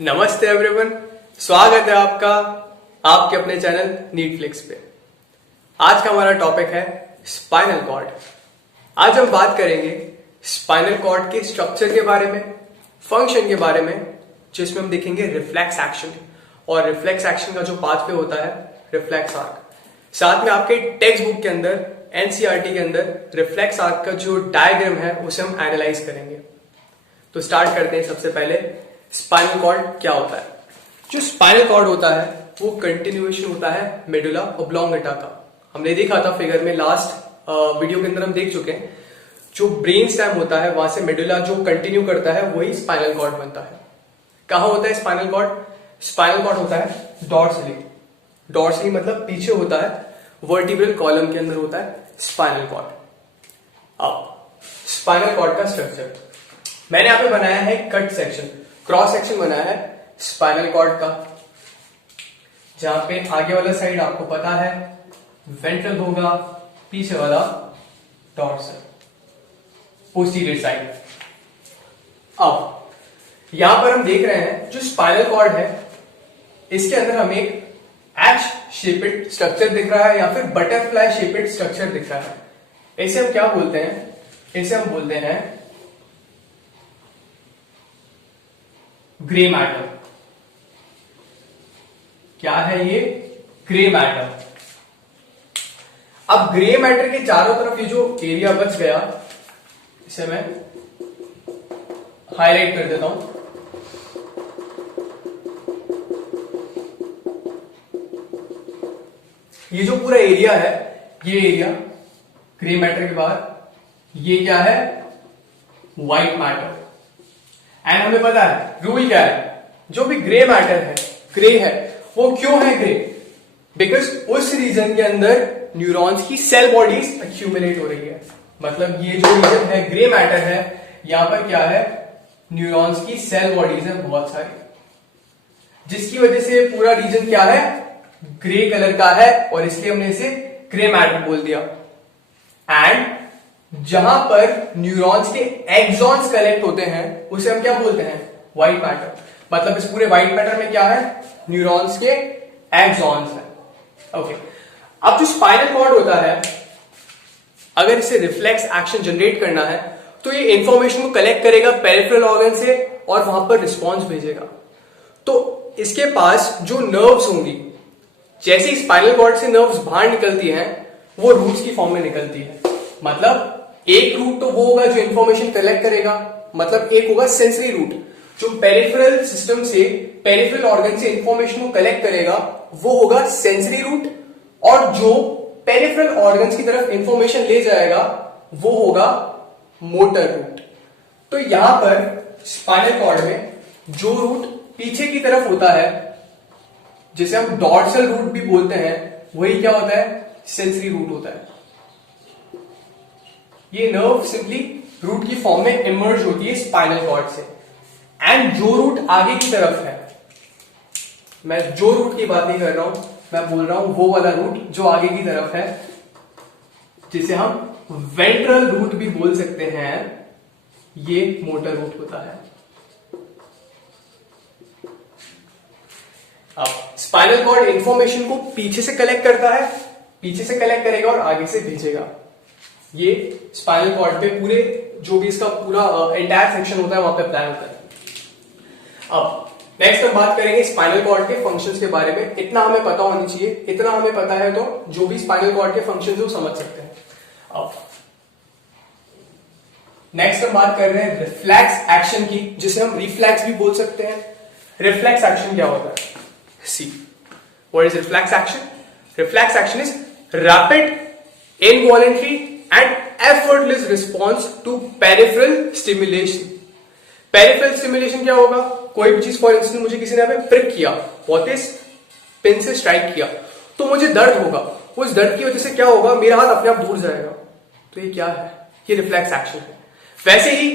नमस्ते एवरीवन, स्वागत है आपका आपके अपने चैनल नीटफ्लिक्स पे। आज का हमारा टॉपिक है स्पाइनल कॉर्ड। आज हम बात करेंगे स्पाइनल कॉर्ड के स्ट्रक्चर के बारे में, फंक्शन के बारे में, जिसमें हम देखेंगे रिफ्लेक्स एक्शन और रिफ्लेक्स एक्शन का जो पाथवे होता है रिफ्लेक्स आर्क। साथ में आपके टेक्स्ट बुक के अंदर एनसीईआरटी के अंदर रिफ्लेक्स आर्क का जो डायग्राम है उसे हम एनालाइज करेंगे। तो स्टार्ट करते हैं। सबसे पहले स्पाइनल कॉर्ड क्या होता है। जो स्पाइनल कॉर्ड होता है वो कंटिन्यूएशन होता है मेडुला ओब्लोंगेटा का। हमने देखा था फिगर में, लास्ट वीडियो के अंदर हम देख चुके हैं। जो ब्रेन स्टेम होता है वहां से मेडुला जो कंटिन्यू करता है वही स्पाइनल कॉर्ड बनता है। कहां होता है स्पाइनल कॉर्ड? स्पाइनल कॉर्ड होता है डॉर्सली। डॉर्सली मतलब पीछे होता है, वर्टिब्रल कॉलम के अंदर होता है स्पाइनल कॉर्ड। अब स्पाइनल कॉर्ड का स्ट्रक्चर मैंने यहां पे बनाया है कट सेक्शन, क्रॉस सेक्शन बनाया है स्पाइनल कॉर्ड का, जहां पे आगे वाला साइड आपको पता है वेंट्रल होगा, पीछे वाला डॉर्सल, पोस्टीरियर साइड। अब यहां पर हम देख रहे हैं जो स्पाइनल कॉर्ड है इसके अंदर हमें एक एच शेपेड स्ट्रक्चर दिख रहा है या फिर बटरफ्लाई शेपेड स्ट्रक्चर दिख रहा है। इसे हम क्या बोलते हैं? इसे हम बोलते हैं ग्रे मैटर। क्या है ये? Grey matter. अब ग्रे मैटर के चारों तरफ ये जो एरिया बच गया इसे मैं हाईलाइट कर देता हूं। ये जो पूरा एरिया है, ये एरिया ग्रे मैटर के बाद ये क्या है? White matter. एंड हमें पता है रूल क्या है, जो भी ग्रे मैटर है, ग्रे है, वो क्यों है ग्रे? बिकॉज उस रीजन के अंदर न्यूरॉन्स की सेल बॉडीज अक्यूमुलेट हो रही है। मतलब ये जो रीजन है ग्रे मैटर है, यहां पर क्या है? न्यूरॉन्स की सेल बॉडीज है बहुत सारी, जिसकी वजह से पूरा रीजन क्या है? ग्रे कलर का है और इसलिए हमने इसे ग्रे मैटर बोल दिया। एंड जहां पर न्यूरॉन्स के एक्सॉन्स कलेक्ट होते हैं उसे हम क्या बोलते हैं? White matter. मतलब इस पूरे व्हाइट मैटर में क्या है? न्यूरॉन्स के एक्सॉन्स है। ओके, अब जो स्पाइनल कॉर्ड होता है, अगर इसे रिफ्लेक्स एक्शन जनरेट करना है तो ये इंफॉर्मेशन को कलेक्ट करेगा पेरिफेरल ऑर्गन से और वहां पर रिस्पॉन्स भेजेगा। तो इसके पास जो नर्व्स होंगी, जैसे स्पाइनल कॉर्ड से नर्व्स बाहर निकलती हैं वो रूट्स की फॉर्म में निकलती है। मतलब एक रूट तो वो होगा जो इंफॉर्मेशन कलेक्ट करेगा, मतलब एक होगा सेंसरी रूट जो पेरिफेरल सिस्टम से, पेरिफेरल ऑर्गन से इंफॉर्मेशन को कलेक्ट करेगा, वो होगा सेंसरी रूट। और जो पेरिफेरल ऑर्गन्स की तरफ इंफॉर्मेशन ले जाएगा वो होगा मोटर रूट। तो यहां पर स्पाइनल कॉर्ड में जो रूट पीछे की तरफ होता है, जिसे हम डॉर्सल रूट भी बोलते हैं, वही क्या होता है? सेंसरी रूट होता है। ये नर्व सिंपली रूट की फॉर्म में इमर्ज होती है स्पाइनल कॉर्ड से। एंड जो रूट आगे की तरफ है, मैं जो रूट की बात नहीं कर रहा हूं, मैं बोल रहा हूं वो वाला रूट जो आगे की तरफ है, जिसे हम वेंट्रल रूट भी बोल सकते हैं, ये मोटर रूट होता है। अब स्पाइनल कॉर्ड इंफॉर्मेशन को पीछे से कलेक्ट करता है, पीछे से कलेक्ट करेगा और आगे से भेजेगा। ये स्पाइनल कॉर्ड पे पूरे जो भी इसका पूरा एंटायर सेक्शन होता है वहां पे अप्लाई होता है। अब नेक्स्ट हम बात करेंगे स्पाइनल कॉर्ड के फंक्शंस के बारे में। इतना हमें पता होनी चाहिए, इतना हमें पता है तो जो भी स्पाइनल कॉर्ड के फंक्शंस वो समझ सकते हैं। अब नेक्स्ट हम बात कर रहे हैं रिफ्लेक्स एक्शन की, जिसे हम रिफ्लेक्स भी बोल सकते हैं। रिफ्लेक्स एक्शन क्या होता है? See what is reflex action? Reflex action is rapid, involuntary and effortless response to peripheral stimulation। peripheral stimulation क्या होगा? कोई भी चीज, फॉर इंस्टेंस मुझे किसी ने यहाँ पे प्रिक किया, बहुत तेज पेन से स्ट्राइक किया, तो मुझे दर्द होगा। उस दर्द की वजह से क्या होगा? मेरा हाथ अपने आप दूर जाएगा। तो ये क्या है? ये रिफ्लेक्स एक्शन है। वैसे ही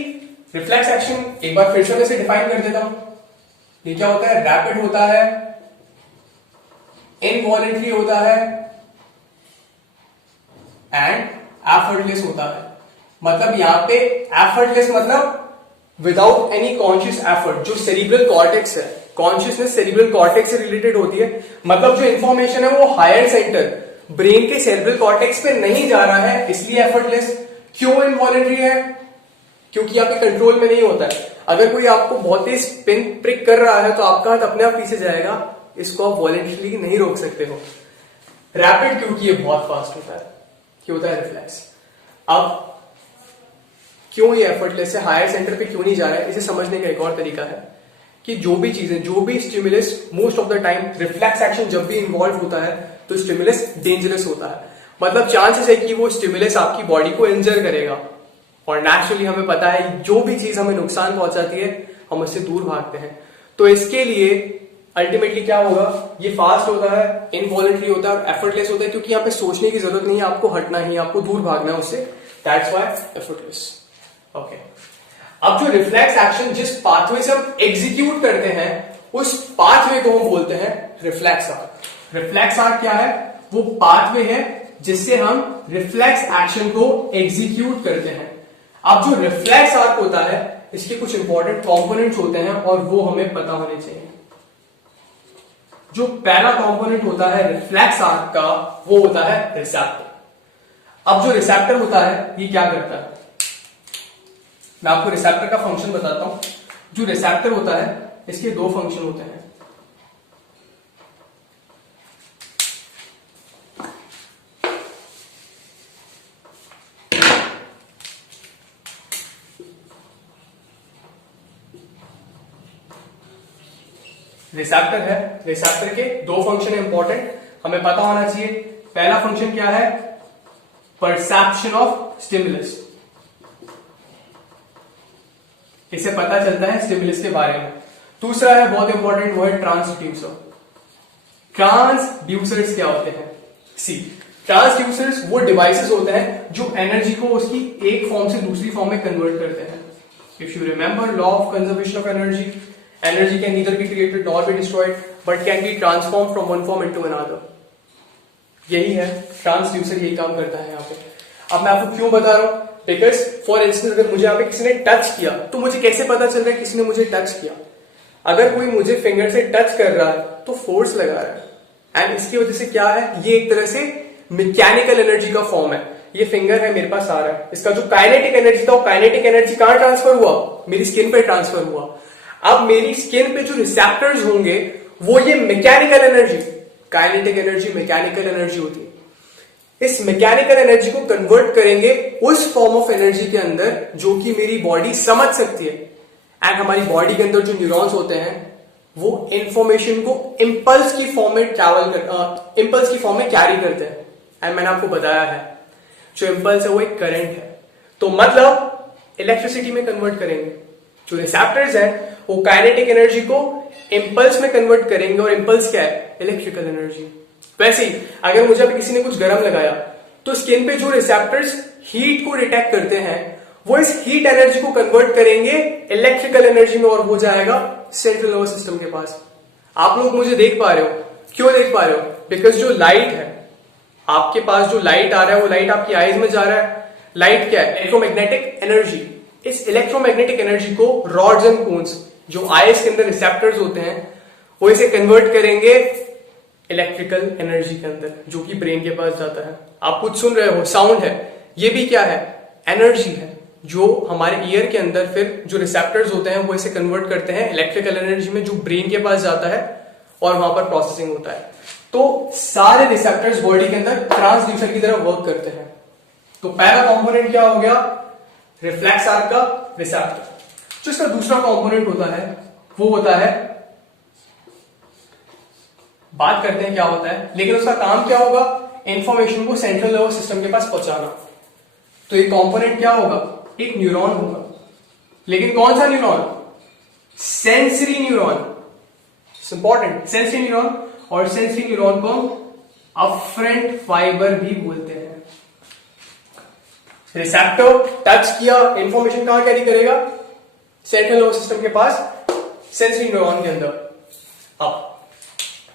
रिफ्लेक्स एक्शन एक बार फिर से मैं इसे डिफाइन कर देता हूं। ये क्या होता है? रैपिड होता है, इनवॉलेंटरी होता है एंड एफर्टलेस होता है। मतलब यहां पे एफर्टलेस मतलब विदाउट एनी कॉन्शियस एफर्ट। जो सेरिब्रल कॉर्टेक्स है कॉन्शियसनेस सेरिब्रल कॉर्टेक्स से रिलेटेड होती है, मतलब जो इंफॉर्मेशन है वो हायर सेंटर ब्रेन के सेरिब्रल कॉर्टेक्स पे नहीं जा रहा है, इसलिए एफर्टलेस। क्यों इनवॉलेंट्री है? क्योंकि आपके कंट्रोल में नहीं होता है। अगर कोई आपको बहुत तेज पिन प्रिक कर रहा है तो आपका हाथ अपने आप पीछे जाएगा, इसको आप वॉलेंटरीली नहीं रोक सकते हो। रैपिड क्योंकि ये बहुत फास्ट होता है, क्यों होता है रिफ्लेक्स। अब क्यों ये एफर्टलेस है, हायर सेंटर पे क्यों नहीं जा रहा है, इसे समझने का एक और तरीका है कि जो भी चीजें, जो भी stimulus, most of the time reflex action जब भी इन्वॉल्व होता है तो स्टिमुलस डेंजरस होता है। मतलब चांसेस है कि वो स्टिमुलस आपकी बॉडी को इंजर करेगा, और नेचुरली हमें पता है जो भी चीज हमें नुकसान पहुंचाती है हम उससे दूर भागते हैं। तो इसके लिए अल्टीमेटली क्या होगा, ये फास्ट होता है, इनवॉलेंटरी होता है और एफर्टलेस होता है, क्योंकि यहाँ पे सोचने की जरूरत नहीं है, आपको हटना ही, आपको दूर भागना है उससे। That's why effortless. ओके, अब जो रिफ्लेक्स एक्शन जिस पाथवे से हम एग्जीक्यूट करते हैं उस पाथवे को हम बोलते हैं रिफ्लेक्स आर्क। रिफ्लेक्स आर्क क्या है? वो पाथवे है जिससे हम रिफ्लेक्स एक्शन को एग्जीक्यूट करते हैं। अब जो रिफ्लेक्स आर्क होता है इसके कुछ इंपॉर्टेंट कंपोनेंट्स होते हैं और वो हमें पता होने चाहिए। जो पहला कंपोनेंट होता है रिफ्लेक्स आर्क का वो होता है रिसेप्टर। अब जो रिसेप्टर होता है ये क्या करता है, मैं आपको रिसेप्टर का फंक्शन बताता हूं। जो रिसेप्टर होता है इसके दो फंक्शन होते हैं। रिसेप्टर है, रिसेप्टर के दो फंक्शन है इंपॉर्टेंट, हमें पता होना चाहिए। पहला फंक्शन क्या है? परसेप्शन ऑफ स्टिमुलस, इससे पता चलता है स्टिमुलस के बारे में। दूसरा है बहुत इंपॉर्टेंट, वो है ट्रांसड्यूसर। ट्रांसड्यूसर्स क्या होते हैं? सी, ट्रांसड्यूसर्स वो डिवाइसेस होते हैं जो एनर्जी को उसकी एक फॉर्म से दूसरी फॉर्म में कन्वर्ट करते हैं। If you remember law of conservation of energy, energy can neither be created nor be destroyed but can be transform from one form into another. यही है ट्रांसड्यूसर, यही काम करता है यहाँ पे। अब मैं आपको क्यों बता रहा हूं, बिकॉज फॉर इंस्टेंस अगर मुझे यहाँ पे किसी ने टच किया तो मुझे कैसे पता चल रहा है किसी ने मुझे टच किया? अगर कोई मुझे फिंगर से टच कर रहा है तो फोर्स लगा रहा है, एंड इसकी वजह से क्या है, ये एक तरह से मैकेनिकल एनर्जी का फॉर्म है। ये फिंगर है मेरे पास आ रहा है, इसका जो काइनेटिक एनर्जी था वो काइनेटिक एनर्जी कहां ट्रांसफर हुआ? मेरी स्किन पे ट्रांसफर हुआ। अब मेरी स्किन पे जो रिसेप्टर्स होंगे वो ये mechanical energy, kinetic energy mechanical energy होती है, इस मैकेनिकल एनर्जी को कन्वर्ट करेंगे उस फॉर्म ऑफ एनर्जी के अंदर जो कि मेरी बॉडी समझ सकती है। एंड हमारी बॉडी के अंदर जो न्यूरॉन्स होते हैं वो इंफॉर्मेशन को इम्पल्स की फॉर्म में इम्पल्स की फॉर्म में कैरी करते हैं। एंड मैंने आपको बताया है जो इम्पल्स है वो एक करंट है, तो मतलब इलेक्ट्रिसिटी में कन्वर्ट करेंगे। जो रिसेप्टर्स है वो काइनेटिक एनर्जी को इम्पल्स में कन्वर्ट करेंगे, और इम्पल्स क्या है? Electrical energy. वैसे ही अगर मुझे अभी किसी ने कुछ गर्म लगाया तो स्किन पे जो रिसेप्टर्स हीट को डिटेक्ट करते हैं वो इस हीट एनर्जी को कन्वर्ट करेंगे इलेक्ट्रिकल एनर्जी में, और हो जाएगा सेंट्रल नर्वस सिस्टम के पास। आप लोग मुझे देख पा रहे हो, क्यों देख पा रहे हो? बिकॉज जो लाइट है आपके पास, जो लाइट आ रहा है वो लाइट आपकी आईज में जा रहा है। लाइट क्या है? Electromagnetic energy. इस इलेक्ट्रोमैग्नेटिक एनर्जी को रॉड्स एंड कोन्स, जो आईज के अंदर रिसेप्टर्स होते हैं, वो इसे कन्वर्ट करेंगे इलेक्ट्रिकल एनर्जी के अंदर, जो कि ब्रेन के पास जाता है। आप कुछ सुन रहे हो, साउंड है, ये भी क्या है? एनर्जी है, जो हमारे ईयर के अंदर फिर जो रिसेप्टर्स होते हैं वो इसे कन्वर्ट करते हैं इलेक्ट्रिकल एनर्जी में, जो ब्रेन के पास जाता है और वहां पर प्रोसेसिंग होता है। तो सारे रिसेप्टर्स बॉडी के अंदर ट्रांसड्यूसर की तरह वर्क करते हैं। तो पहला कंपोनेंट क्या हो गया? रिफ्लेक्स आर्क का रिसेप्टर। जो इसका दूसरा कंपोनेंट होता है वो होता है, बात करते हैं क्या होता है, लेकिन उसका काम क्या होगा? इंफॉर्मेशन को सेंट्रल नर्वस सिस्टम के पास पहुंचाना। तो ये कंपोनेंट क्या होगा? एक न्यूरॉन होगा, लेकिन कौन सा neuron? Sensory neuron. Important, sensory neuron. और सेंसरी न्यूरॉन को अफरेंट फाइबर भी बोलते हैं। रिसेप्टर टच किया, इंफॉर्मेशन कहां कैरी करेगा? सेंट्रल नर्वस सिस्टम के पास, सेंसरी न्यूरॉन के अंदर। अब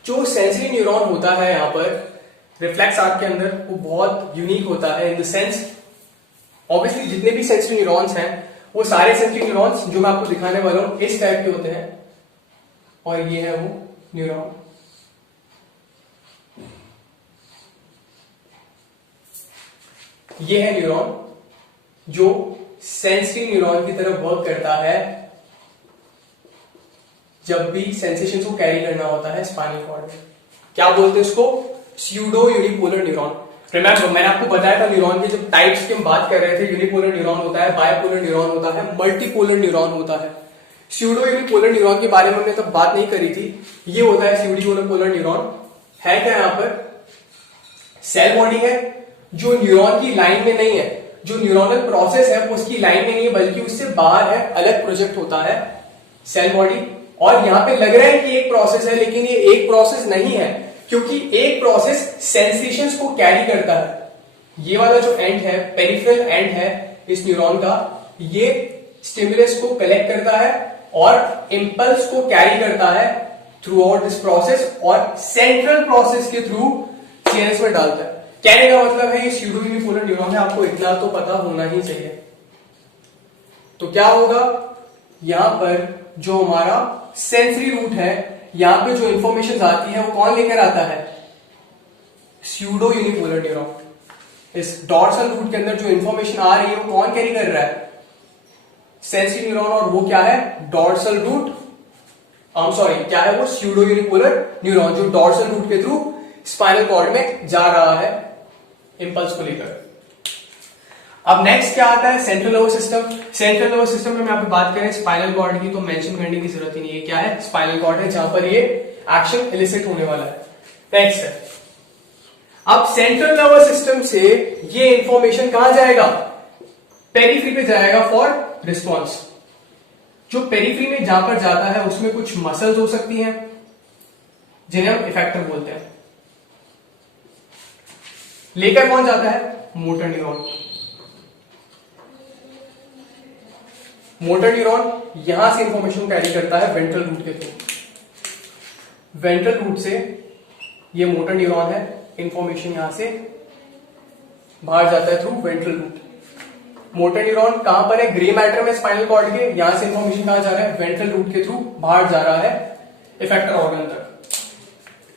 जो सेंसरी न्यूरॉन होता है यहां पर रिफ्लेक्स आर्क के अंदर, वो बहुत यूनिक होता है इन द सेंस, ऑब्वियसली जितने भी सेंसरी न्यूरॉन्स हैं वो सारे सेंसरी न्यूरॉन्स जो मैं आपको दिखाने वाला हूं इस टाइप के होते हैं, और ये है वो न्यूरॉन। ये है न्यूरॉन जो सेंसरी न्यूरॉन की तरह वर्क करता है जब भी सेंसेशन को कैरी करना होता है स्पाइनल कॉर्ड में। क्या बोलते हैं इसको? Pseudo unipolar neuron. रिमेंबर मैंने आपको बताया था न्यूरॉन के जब टाइप्स की हम बात कर रहे थे, यूनिपोलर न्यूरॉन होता है, बायपोलर न्यूरॉन होता है, मल्टीपोलर न्यूरॉन होता है। स्यूडो यूनिपोलर न्यूरॉन के बारे में हमने तब बात नहीं करी थी। ये होता है स्यूडो यूनिपोलर न्यूरॉन। है क्या यहां पर? सेल बॉडी है जो न्यूरॉन की लाइन में नहीं है, जो न्यूरोनल प्रोसेस है वो उसकी लाइन में नहीं है बल्कि उससे बाहर है, अलग प्रोजेक्ट होता है सेल बॉडी। और यहां पे लग रहा है कि एक प्रोसेस है, लेकिन ये एक प्रोसेस नहीं है, क्योंकि एक प्रोसेस सेंसेशंस को कैरी करता है। ये वाला जो एंड है, पेरिफेरल एंड है इस न्यूरॉन का, ये स्टिमुलस को कलेक्ट करता है और इंपल्स को कैरी करता है थ्रू आउट दिस प्रोसेस और सेंट्रल प्रोसेस के थ्रू सीएनएस में डालता है। कहने का मतलब है ये स्यूडो यूनिपोलर न्यूरॉन है, आपको इतना तो पता होना ही चाहिए। तो क्या होगा, यहां पर जो हमारा सेंसरी रूट है, यहां पे जो इंफॉर्मेशन आती है वो कौन लेकर आता है? Pseudo unipolar neuron. इस डॉर्सल रूट के अंदर जो इंफॉर्मेशन आ रही है वो कौन कैरी कर रहा है? Sensory neuron. और वो क्या है? Dorsal root. क्या है वो? स्यूडो यूनिपोलर न्यूरॉन, जो डॉर्सल रूट के थ्रू स्पाइनल कॉर्ड में जा रहा है इंपल्स को लेकर। अब नेक्स्ट क्या आता है? Central nervous system. Central nervous system में मैं बात करें स्पाइनल कॉर्ड की तो मेंशन करने की जरूरत ही नहीं है। क्या है? स्पाइनल कॉर्ड है जहां पर ये एक्शन इलिसिट होने वाला है। नेक्स्ट है, अब सेंट्रल नर्वस सिस्टम से ये इंफॉर्मेशन कहां जाएगा? पेरिफेरी पे जाएगा फॉर रिस्पॉन्स। जो पेरिफेरी में जहां पर जाता है उसमें कुछ मसल्स हो सकती हैं जिन्हें हम इफेक्टर बोलते हैं। लेकर कौन जाता है? Motor neuron. मोटर न्यूरॉन यहां से इंफॉर्मेशन कैरी करता है वेंट्रल रूट के थ्रू। वेंट्रल रूट से ये मोटर न्यूरॉन है, इंफॉर्मेशन यहां से बाहर जाता है through ventral root. Motor neuron कहां पर है? ग्रे मैटर में स्पाइनल कॉर्ड के। यहां से इंफॉर्मेशन कहां जा रहा है? वेंट्रल रूट के थ्रू बाहर जा रहा है इफेक्टर ऑर्गन तक।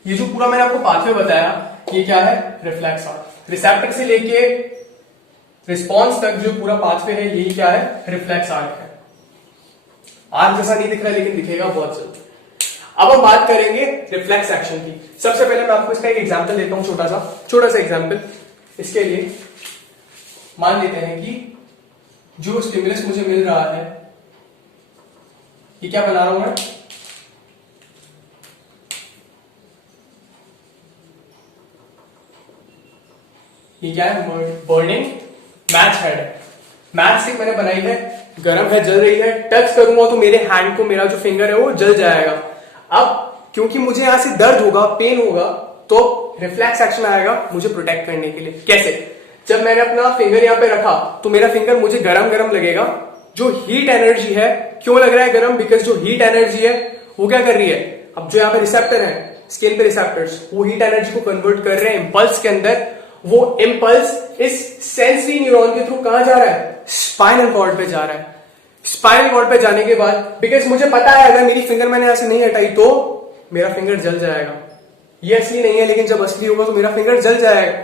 ये जो पूरा मैंने आपको पाथवे बताया, ये क्या है? Reflex arc. रिसेप्टर से लेके रिस्पॉन्स तक जो पूरा पाथवे है, यही क्या है? रिफ्लेक्स आर्क है। आर्क जैसा नहीं दिख रहा लेकिन दिखेगा बहुत जल्द। अब हम बात करेंगे रिफ्लेक्स एक्शन की। सबसे पहले मैं आपको इसका एक एग्जांपल देता हूं, छोटा सा एग्जांपल। इसके लिए मान लेते हैं कि जो स्टिमुलस मुझे मिल रहा है, ये क्या बना रहा हूं मैं? ये क्या है? बर्निंग मैच हेड है। मैच स्टिक मैंने बनाई है, गर्म है, जल रही है। टच करूंगा तो मेरे हैंड को, मेरा जो फिंगर है वो जल जाएगा। अब क्योंकि मुझे यहां से दर्द होगा, पेन होगा, तो रिफ्लेक्स एक्शन आएगा मुझे प्रोटेक्ट करने के लिए। कैसे? जब मैंने अपना फिंगर यहां पे रखा तो मेरा फिंगर मुझे गरम गरम लगेगा। जो हीट एनर्जी है, क्यों लग रहा है गरम? बिकॉज जो हीट एनर्जी है वो क्या कर रही है? अब जो यहाँ पे रिसेप्टर है, स्किन पे रिसेप्टर्स, वो हीट एनर्जी को कन्वर्ट कर रहे हैं इंपल्स के अंदर। वो इंपल्स इस सेंसरी न्यूरॉन के थ्रू कहां जा रहा है? स्पाइनल कॉर्ड पे जा रहा है। स्पाइनल कॉर्ड पे जाने के बाद, बिकॉज मुझे पता है अगर मेरी फिंगर मैंने यहां से नहीं हटाई तो मेरा फिंगर जल जाएगा। ये असली नहीं है, लेकिन जब असली होगा तो मेरा फिंगर जल जाएगा।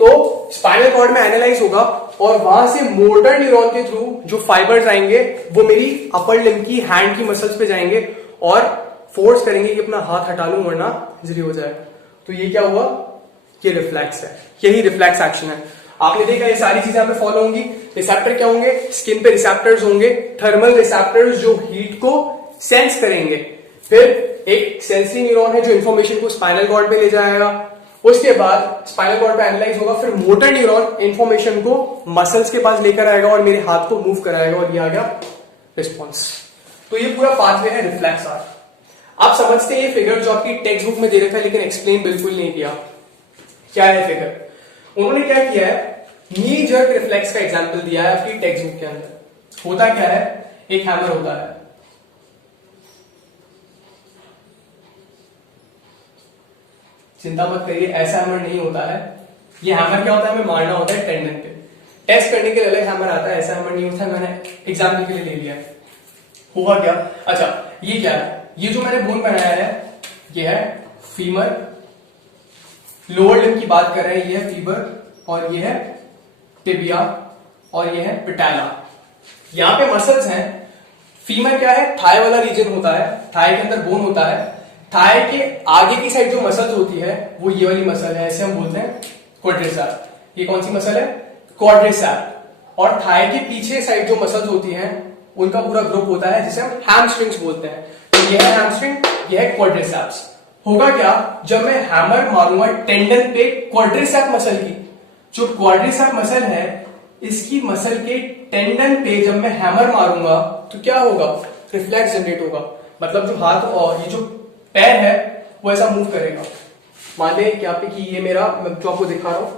तो स्पाइनल कॉर्ड में एनालाइज होगा और वहां से मोटर न्यूरॉन के थ्रू जो फाइबर्स आएंगे वो मेरी अपर लिम्ब की, हैंड की मसल्स पे जाएंगे और फोर्स करेंगे कि अपना हाथ हटा लूं वरना इंजरी हो जाएगा। तो ये क्या हुआ? ये रिफ्लेक्स है, यही रिफ्लेक्स एक्शन है। आपने देखा ये सारी चीजें यहाँ पे फॉलो होंगी। रिसेप्टर क्या होंगे? स्किन पे रिसेप्टर्स होंगे, थर्मल रिसेप्टर्स जो हीट को सेंस करेंगे। फिर एक सेंसरी न्यूरॉन है जो इंफॉर्मेशन को स्पाइनल कॉर्ड पे ले जाएगा। उसके बाद स्पाइनल कॉर्ड पे एनालाइज होगा, फिर मोटर न्यूरॉन इंफॉर्मेशन को मसल्स के पास लेकर आएगा और मेरे हाथ को मूव कराएगा और ये आ गया रिस्पॉन्स। तो ये पूरा पाथवे है रिफ्लेक्स आर्क। आप समझते हैं ये फिगर जो आपकी टेक्स्ट बुक में दे रखा है लेकिन एक्सप्लेन बिल्कुल नहीं किया। क्या है फिगर? उन्होंने क्या किया है? नी जर्क रिफ्लेक्स का एग्जांपल दिया है आपकी टेक्स्ट बुक के अंदर। होता क्या है? एक हैमर होता है, चिंता मत करिए, ऐसा हैमर नहीं होता है। ये हैमर क्या होता है? हमें मारना होता है टेंडन पे। टेस्ट करने के लिए अलग हैमर आता है, ऐसा हैमर नहीं होता है। मैंने एग्जाम्पल के लिए ले लिया है। हुआ क्या? अच्छा, ये क्या है? ये जो मैंने बोन बनाया है ये है फीमर, लोअर लिम्ब की बात कर रहे हैं, ये है फीबर और ये है टिबिया और ये है पिटाला। यहां पे मसल्स हैं। फीमर क्या है? थाई वाला रीजन होता है, थाई के अंदर बोन होता है। थाई के आगे की साइड जो मसल्स होती है वो ये वाली मसल है, ऐसे हम बोलते हैं क्वाड्रिसेप। ये कौन सी मसल है? क्वाड्रिसेप। और थाई के पीछे साइड जो मसल्स होती हैं उनका पूरा ग्रुप होता है जिसे हम हैमस्ट्रिंग्स बोलते हैं। तो ये है हैमस्ट्रिंग, ये है क्वाड्रिसेप्स। होगा क्या, जब मैं हैमर मारूंगा टेंडन पे क्वाड्रिसेप मसल की, जो क्वाड्रिसेप मसल है इसकी मसल के टेंडन पे जब मैं हैमर मारूंगा तो क्या होगा? रिफ्लेक्स जनरेट होगा। मतलब जो हाथ और ये जो पैर है वो ऐसा मूव करेगा। मान ले यहाँ पे कि ये मेरा, जो आपको दिखा रहा हूं,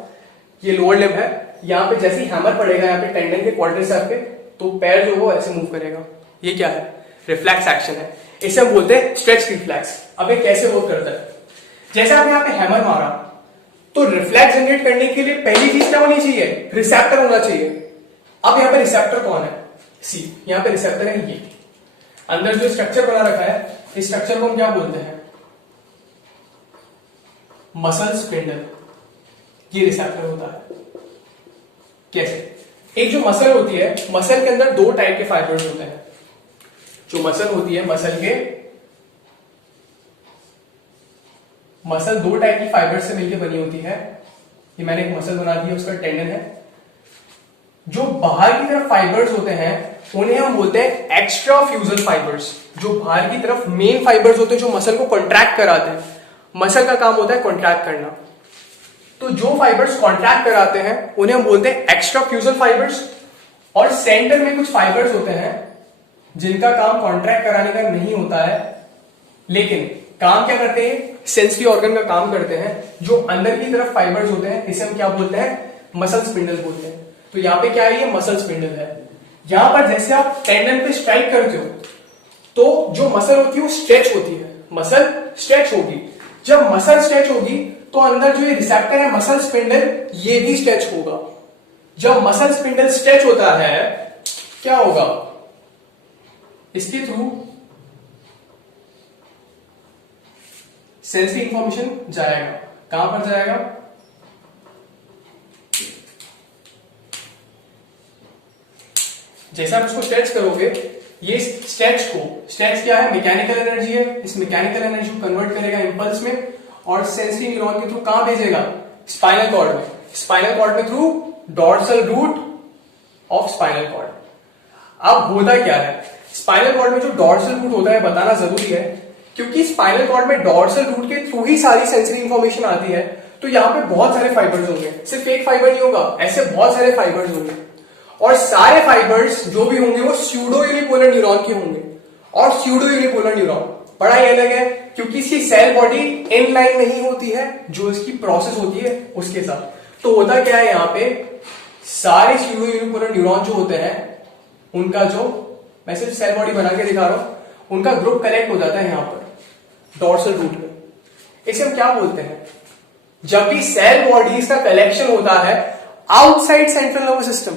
ये लोअर लिम्ब है। यहाँ पे जैसे ही हैमर पड़ेगा यहाँ पे टेंडन के क्वाड्रिसेप पे, तो पैर जो वो ऐसे मूव करेगा। ये क्या है? रिफ्लेक्स एक्शन है। इसे हम बोलते हैं स्ट्रेच रिफ्लेक्स। अब ये कैसे वर्क करता है? जैसे आपने यहाँ पे हैमर मारा तो रिफ्लेक्स जनरेट करने के लिए पहली चीज क्या होनी चाहिए? रिसेप्टर होना चाहिए। अब यहाँ पे रिसेप्टर कौन है? सी, यहाँ पे रिसेप्टर है ये। अंदर जो स्ट्रक्चर बना रखा है इस स्ट्रक्चर को हम क्या बोलते हैं? Muscle spindle. ये रिसेप्टर होता है। कैसे? एक जो मसल होती है, मसल के अंदर दो टाइप के फाइबर्स होते हैं। जो मसल होती है, मसल दो टाइप की फाइबर्स से मिलकर बनी होती है। ये मैंने एक मसल बना दी है, उसका टेंडन है। जो बाहर की तरफ फाइबर्स होते हैं उन्हें हम बोलते हैं एक्स्ट्रा फ्यूजल फाइबर्स। जो बाहर की तरफ मेन फाइबर्स होते हैं जो मसल को कॉन्ट्रैक्ट कराते हैं, मसल का काम होता है कॉन्ट्रैक्ट करना, तो जो फाइबर्स कॉन्ट्रैक्ट कराते हैं उन्हें हम बोलते हैं एक्स्ट्रा फ्यूजल फाइबर्स। और सेंटर में कुछ फाइबर्स होते हैं जिनका काम कॉन्ट्रैक्ट कराने का नहीं होता है, लेकिन काम क्या करते हैं? सेंसरी ऑर्गन का काम करते हैं। जो अंदर की तरफ फाइबर्स होते हैं इसे हम क्या बोलते हैं? मसल स्पिंडल बोलते हैं। तो यहाँ पे क्या है? ये मसल स्पिंडल है। यहां पर जैसे आप टेंडन पे स्ट्राइक करते हो तो जो मसल होती है वो स्ट्रेच होती है, मसल स्ट्रेच होगी। जब मसल स्ट्रेच होगी तो अंदर जो ये रिसेप्टर है मसल स्पिंडल, ये भी स्ट्रेच होगा। जब मसल स्पिंडल स्ट्रेच होता है क्या होगा? इसके थ्रू सेंसरी इंफॉर्मेशन जाएगा। कहां पर जाएगा? जैसा आप इसको स्ट्रेच करोगे, ये स्ट्रेच क्या है? मैकेनिकल एनर्जी है। इस मैकेनिकल एनर्जी को कन्वर्ट करेगा इंपल्स में और सेंसरी न्यूरॉन के थ्रू कहां भेजेगा? स्पाइनल कॉर्ड में। स्पाइनल कॉर्ड में through dorsal root of spinal cord. अब होता क्या है? स्पाइनल कॉर्ड में जो डॉर्सल रूट होता है बताना जरूरी है, क्योंकि स्पाइनल कॉर्ड में डॉर्सल रूट के थ्रू ही सारी सेंसरी इंफॉर्मेशन आती है। तो यहां पे बहुत सारे फाइबर्स होंगे, सिर्फ एक फाइबर नहीं होगा, ऐसे बहुत सारे फाइबर्स होंगे। और सारे फाइबर्स जो भी होंगे वो स्यूडो यूनिपोलर न्यूरॉन के होंगे। और स्यूडो यूनिपोलर न्यूरॉन बड़ा ही अलग है, क्योंकि इसकी सेल बॉडी इन लाइन नहीं होती है जो इसकी प्रोसेस होती है उसके साथ। तो होता क्या है, यहाँ पे सारे स्यूडो यूनिपोलर न्यूरॉन जो होते हैं उनका जो, मैं सिर्फ सेल बॉडी बना के दिखा रहा हूं, उनका ग्रुप कलेक्ट हो जाता है यहां पर डॉर्सल रूट में। इसे हम क्या बोलते हैं? जब भी सेल बॉडीज का कलेक्शन होता है outside central nervous system.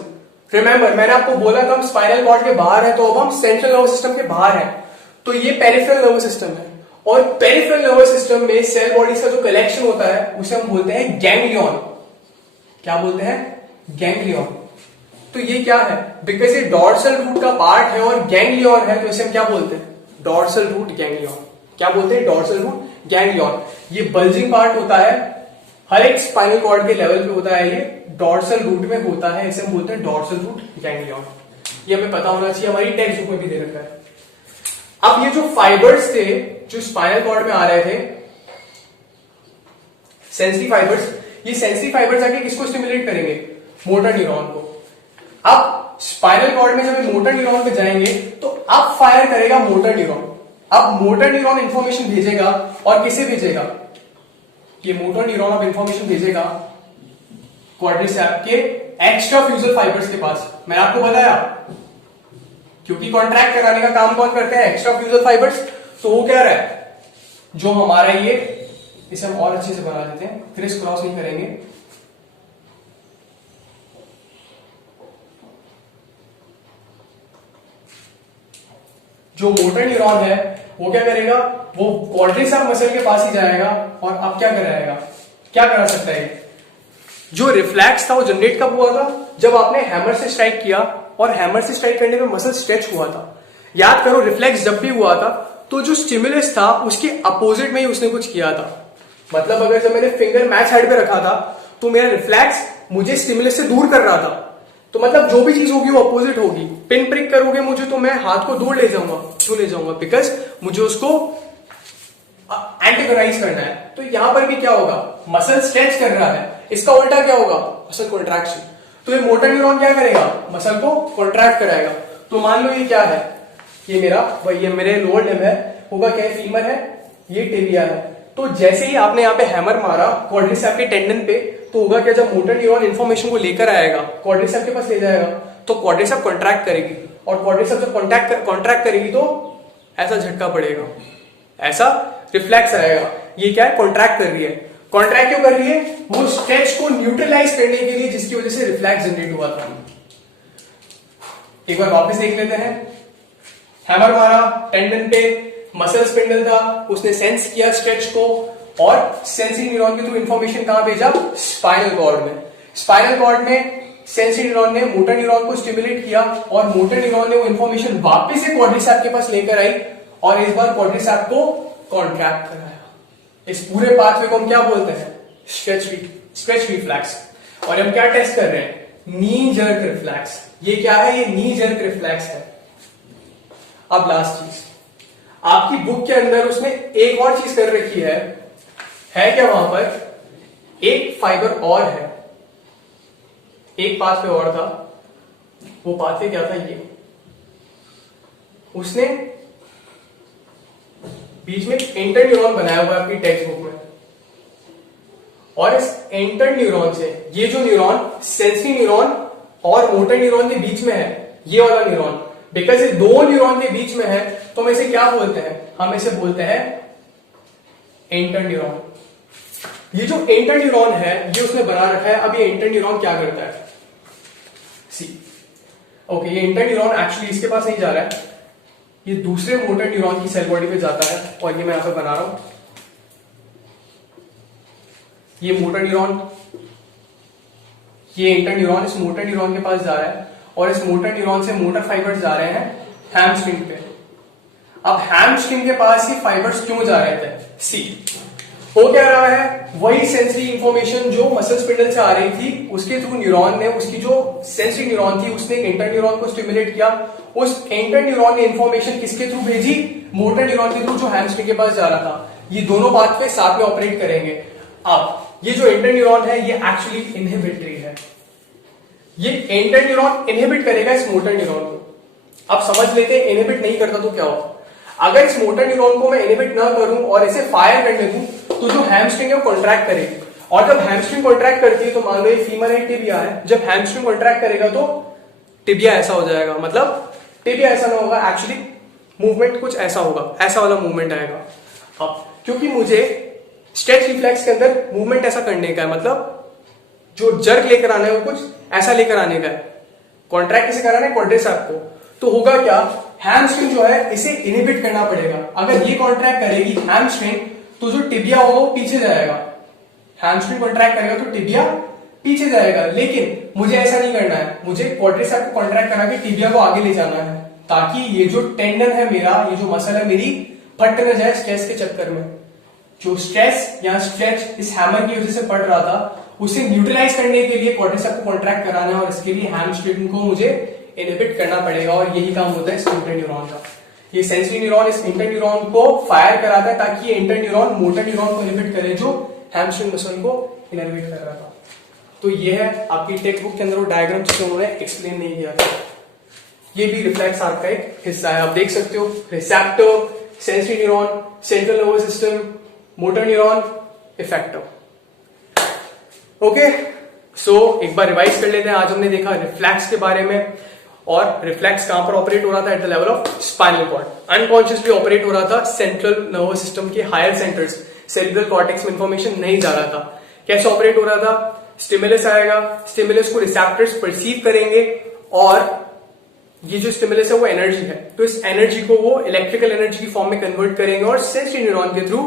Remember, मैंने आपको बोला था हम स्पाइनल कॉर्ड के बाहर है, तो अब हम सेंट्रल नर्वस सिस्टम के बाहर हैं। तो ये पेरिफेरल नर्वस सिस्टम है, और पेरिफेरल नर्वस सिस्टम में सेल बॉडीज का जो कलेक्शन होता है उसे हम बोलते हैं गैंग्लियन। क्या बोलते हैं? गैंग्लियन। तो ये क्या है? बिकॉज ये डॉर्सल रूट का पार्ट है और गैंग्लियन है, तो इसे हम क्या बोलते हैं? Dorsal root ganglion. क्या बोलते हैं? Dorsal root ganglion. ये बल्जिंग पार्ट होता है, हर एक स्पाइनल कॉर्ड के लेवल पे होता है, ये डॉर्सल रूट में होता है, इसे हम बोलते हैं डॉर्सल रूट गैंग्लियन। ये हमें पता होना चाहिए, हमारी टेक्स्ट बुक में भी दे रखा है। अब ये जो फाइबर्स थे जो स्पाइनल कॉर्ड में आ रहे थे, सेंसरी फाइबर्स, ये सेंसरी फाइबर्स आके किसको स्टिमुलेट करेंगे? मोटर न्यूरॉन को। अब स्पाइनल कॉर्ड में जब मोटर न्यूरॉन पे जाएंगे तो अब फायर करेगा मोटर न्यूरॉन। अब मोटर न्यूरॉन इंफॉर्मेशन भेजेगा, और किसे भेजेगा? ये मोटर न्यूरॉन अब इंफॉर्मेशन भेजेगा क्वाड्रिसेप के एक्स्ट्रा फ्यूजल फाइबर्स के पास। मैंने आपको बताया, क्योंकि कॉन्ट्रैक्ट कराने का काम कौन करते हैं? Extrafusal fibres. तो वो क्या रहा है, जो हमारा ये, इसे हम और अच्छे से बना देते हैं, क्रिस क्रॉस नहीं करेंगे। जो मोटर न्यूरॉन है वो क्या करेगा, वो क्वाड्रिसेप मसल के पास ही जाएगा और अब क्या कराएगा, क्या करा सकता है। जो रिफ्लेक्स था वो जनरेट कब हुआ था, जब आपने हैमर से स्ट्राइक किया और हैमर से स्ट्राइक करने पे मसल स्ट्रेच हुआ था। याद करो, रिफ्लेक्स जब भी हुआ था तो जो स्टिमुलस था उसके अपोजिट में ही उसने कुछ किया था। मतलब अगर जब मैंने फिंगर मैच साइड पे रखा था तो मेरा रिफ्लेक्स मुझे स्टिमुलस से दूर कर रहा था, तो मतलब जो भी चीज होगी वो अपोजिट होगी। पिन प्रिक करोगे मुझे तो मैं हाथ को दूर ले जाऊंगा, क्यों ले जाऊंगा, बिकॉज मुझे उसको एंटेगोनाइज करना है। तो यहां पर भी क्या होगा, मसल स्ट्रेच कर रहा है, इसका उल्टा क्या होगा, मसल कॉन्ट्रैक्शन। तो ये मोटर न्यूरॉन क्या करेगा, मसल को कॉन्ट्रैक्ट कराएगा। तो मान लो ये क्या है, ये मेरा ये मेरे लोअर लिम्ब है, होगा क्या, फीमर है, ये टिबिया है। तो जैसे ही आपने यहाँ पे हैमर मारा क्वाड्रिसेप के टेंडन पे, तो होगा क्या, जब मोटर न्यूरॉन इन्फॉर्मेशन को लेकर आएगा क्वाड्रिसेप के पास ले जाएगा, तो क्वाड्रिसेप कॉन्ट्रैक्ट करेगी, और क्वाड्रिसेप जब कॉन्ट्रैक्ट करेगी तो ऐसा झटका पड़ेगा, ऐसा रिफ्लेक्स आएगा। ये क्या है, कॉन्ट्रैक्ट कर रही है। कॉन्ट्रैक्ट क्यों कर रही है, वो स्ट्रेच को न्यूट्रलाइज करने के लिए, जिसकी वजह से रिफ्लेक्स जनरेट हुआ था। एक बार वापस देख लेते हैं। हैमर मारा टेंडन पे, मसल स्पिंडल था, उसने सेंस किया स्ट्रेच को, और सेंसिंग न्यूरॉन के थ्रू इंफॉर्मेशन कहां भेजा, स्पाइनल कॉर्ड में। स्पाइनल कॉर्ड में सेंसिंग न्यूरॉन ने मोटर न्यूरॉन को स्टिमुलेट किया, और मोटर न्यूरॉन ने वो इंफॉर्मेशन वापस से क्वाड्रिसेप के पास लेकर आई, और इस बार क्वाड्रिसेप को कॉन्ट्रैक्ट कराया। इस पूरे पाथवे को हम क्या बोलते हैं, स्ट्रेच रिफ्लेक्स। और हम क्या टेस्ट कर रहे हैं, नी जर्क रिफ्लेक्स। ये क्या है, ये नी जर्क रिफ्लेक्स है। अब लास्ट चीज, आपकी बुक के अंदर उसने एक और चीज कर रखी है क्या, वहां पर एक फाइबर और है, एक पाथवे और था। वो पाथवे क्या था, ये उसने बीच में इंटर न्यूरॉन बनाया हुआ है आपकी टेक्स्ट बुक में, और इस इंटर न्यूरॉन से ये जो न्यूरॉन सेंसरी न्यूरॉन और मोटर न्यूरॉन के बीच में है, ये वाला न्यूरॉन, बिकॉज ये दो न्यूरॉन के बीच में है, तो हम इसे क्या बोलते हैं, हम इसे बोलते हैं इंटर न्यूरॉन। ये जो इंटर न्यूरॉन है ये उसने बना रखा है। अब ये इंटर न्यूरॉन क्या करता है, सी ओके, ये इंटर न्यूरॉन एक्चुअली इसके पास नहीं जा रहा है, ये दूसरे मोटर न्यूरॉन की सेल बॉडी पे जाता है, और ये मैं यहां पे बना रहा हूं, ये मोटर न्यूरॉन, ये इंटर न्यूरॉन इस मोटर न्यूरॉन के पास जा रहा है, और इस मोटर न्यूरॉन से मोटर फाइबर्स जा रहे हैं हैमस्ट्रिंग पे। अब हैमस्ट्रिंग के पास ये फाइबर्स क्यों जा रहे थे, सी हो क्या रहा है, वही सेंसरी इंफॉर्मेशन जो मसल स्पिंडल से आ रही थी, उसके थ्रू न्यूरॉन ने, उसकी जो सेंसरी न्यूरॉन थी उसने एक इंटर न्यूरॉन को स्टिमुलेट किया। उस इंटर न्यूरॉन ने इंफॉर्मेशन किसके थ्रू भेजी, मोटर न्यूरॉन के थ्रू जो हैमस्ट्रिंग के पास जा रहा था। ये दोनों पाथवे साथ में ऑपरेट करेंगे। अब ये जो इंटर न्यूरॉन है ये एक्चुअली इनहिबिटरी है, ये इंटर न्यूरॉन इनहिबिट करेगा इस मोटर न्यूरॉन को। अब समझ लेते हैं इनहिबिट नहीं करता तो क्या होगा। अगर इस मोटर न्यूरॉन को मैं इनहिबिट ना करूं और इसे फायर करने दूं, तो जो हैमस्ट्रिंग है वो कॉन्ट्रैक्ट करेगी, और जब हैमस्ट्रिंग कॉन्ट्रैक्ट करती है तो मान लो ये फीमर है, टिबिया है, जब हैमस्ट्रिंग कॉन्ट्रैक्ट करेगा तो टिबिया ऐसा हो जाएगा, मतलब टिबिया ऐसा ना होगा, एक्चुअली मूवमेंट कुछ ऐसा होगा, ऐसा वाला मूवमेंट आएगा। अब क्योंकि मुझे स्ट्रेच रिफ्लेक्स के अंदर मूवमेंट ऐसा करने का है, मतलब जो जर्क लेकर आना है वो कुछ ऐसा लेकर आने का है, कॉन्ट्रैक्ट किसे कराना है, क्वाड्रिसेप को। तो होगा क्या, हैमस्ट्रिंग जो है इसे इनहिबिट करना पड़ेगा। अगर ये कॉन्ट्रैक्ट करेगी हैमस्ट्रिंग, तो जो टिबिया होगा वो पीछे जाएगा, हैमस्ट्रिंग कॉन्ट्रैक्ट करेगा तो टिबिया पीछे जाएगा। लेकिन मुझे ऐसा नहीं करना है, मुझे क्वाड्रिसेप को कॉन्ट्रैक्ट करा के टिबिया को आगे ले जाना है, ताकि ये जो टेंडन है मेरा, ये जो मसल है मेरी, फट न जाए स्ट्रेस के चक्कर में। जो स्ट्रेस या स्ट्रेच इस हैमर की वजह से पड़ रहा था, उसे न्यूट्रलाइज करने के लिए क्वाड्रिसेप को कॉन्ट्रैक्ट कराना है, और इसके लिए हैमस्ट्रिंग को मुझे इनहिबिट करना पड़ेगा, और यही काम होता है इस इंटर न्यूरॉन का। ये सेंसरी न्यूरॉन इस इंटर न्यूरॉन को फायर कराता है, ताकि ये इंटर न्यूरॉन मोटर न्यूरॉन को इनहिबिट करे, जो हैमस्ट्रिंग मसल को इनहिबिट कर रहा था। तो ये है आपकी टेक्स्ट बुक के अंदर वो डायग्राम जिसे उन्होंने एक्सप्लेन नहीं किया था। ये भी रिफ्लेक्स आर्क का एक हिस्सा है, आप देख सकते हो, receptor, sensory neuron, central nervous system, motor neuron, effector. Okay, so एक बार रिवाइज कर लेते हैं। आज हमने देखा रिफ्लेक्स के बारे में, और रिफ्लेक्स कहां पर ऑपरेट हो रहा था, at the level of spinal cord. Unconsciously operate हो रहा था सेंट्रल नर्वस सिस्टम के हायर सेंटर्स, सेरिब्रल कॉर्टेक्स में इंफॉर्मेशन नहीं जा रहा था। कैसे ऑपरेट हो रहा था, स्टिमुलस आएगा, स्टिमुलस को रिसेप्टर्स परसीव करेंगे, और ये जो स्टिमुलस है वो एनर्जी है, तो इस एनर्जी को वो इलेक्ट्रिकल एनर्जी की फॉर्म में कन्वर्ट करेंगे और सेंसरी न्यूरॉन के थ्रू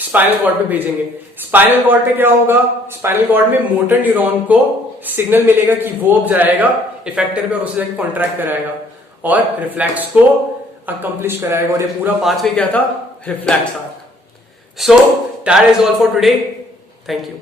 स्पाइनल कॉर्ड पे भेजेंगे। स्पाइनल कॉर्ड पे क्या होगा, स्पाइनल कॉर्ड में मोटर न्यूरॉन को सिग्नल मिलेगा कि वो अब जाएगा इफेक्टर पे और उसे जाके कॉन्ट्रैक्ट कराएगा और रिफ्लेक्स को अकम्प्लिश कराएगा। और ये पूरा पाथवे क्या था, reflex arc. So that is all for today, thank you.